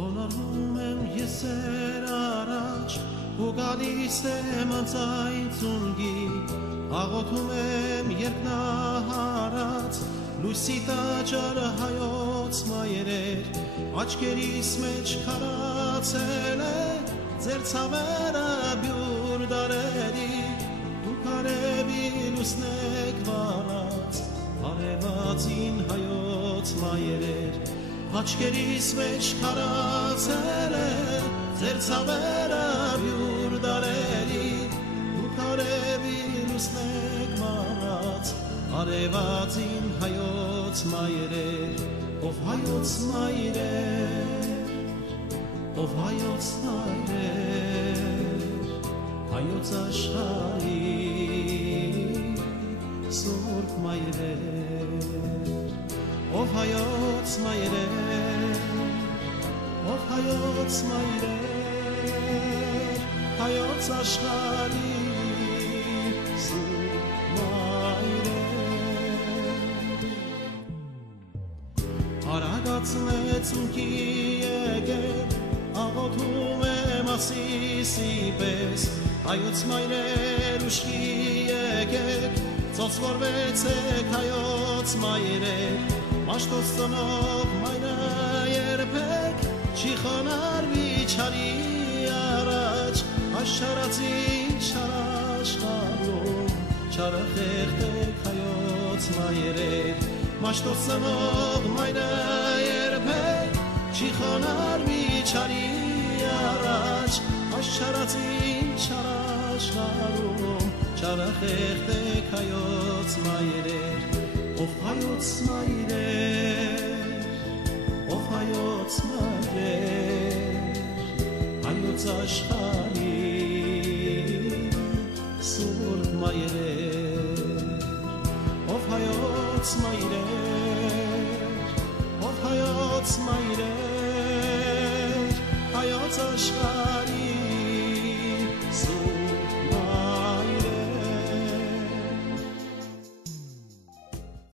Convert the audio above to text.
Խոնարհվում եմ եսեր առաջ ու գալիս եմ անցային ծունգի աղոթում եմ երկնահարած լույսի տաճարը հայոց մայրեր աչքերիս մեջ քարացել է ձեր ցավերը բյուր դարերի դուք արևի լույսն եք վառած արևածին հայոց մայրեր աչքերիս մեջ քարացել է ձեր ցավերը բյուր դարերի դուք արևի լույսն եք վառած արևածին հայոց մայրեր ով հայոց մայրեր ով հայոց մայրեր հայոց աշխարհի սուրբ մայրեր ով հայոց մայրեր ով հայոց մայրեր հայոց աշխարհի սուրբ մայրեր արագացնեց ունքի եկել աղոթում եմ ասիսի պես հայոց մայրեր ուշքի եկեք ծոցվորվեցեք հայոց մայրեր մաշտոց ծնող մայրը երբեք չի խոնարհվի չարի առաջ աշխարհածին չարաշխարհում չարը խեղդեք հայոց մայրեր մաշտոց ծնող մայրը երբեք չի խոնարհվի չարի առաջ աշխարհածին չարաշխարհում չարը խեղդեք հայոց մայրեր ով հայոց մայրեր ով հայոց մայրեր հայոց աշխարհի սուրբ մայրեր ով հայոց մայրեր ով հայոց մայրեր հայոց աշխարհի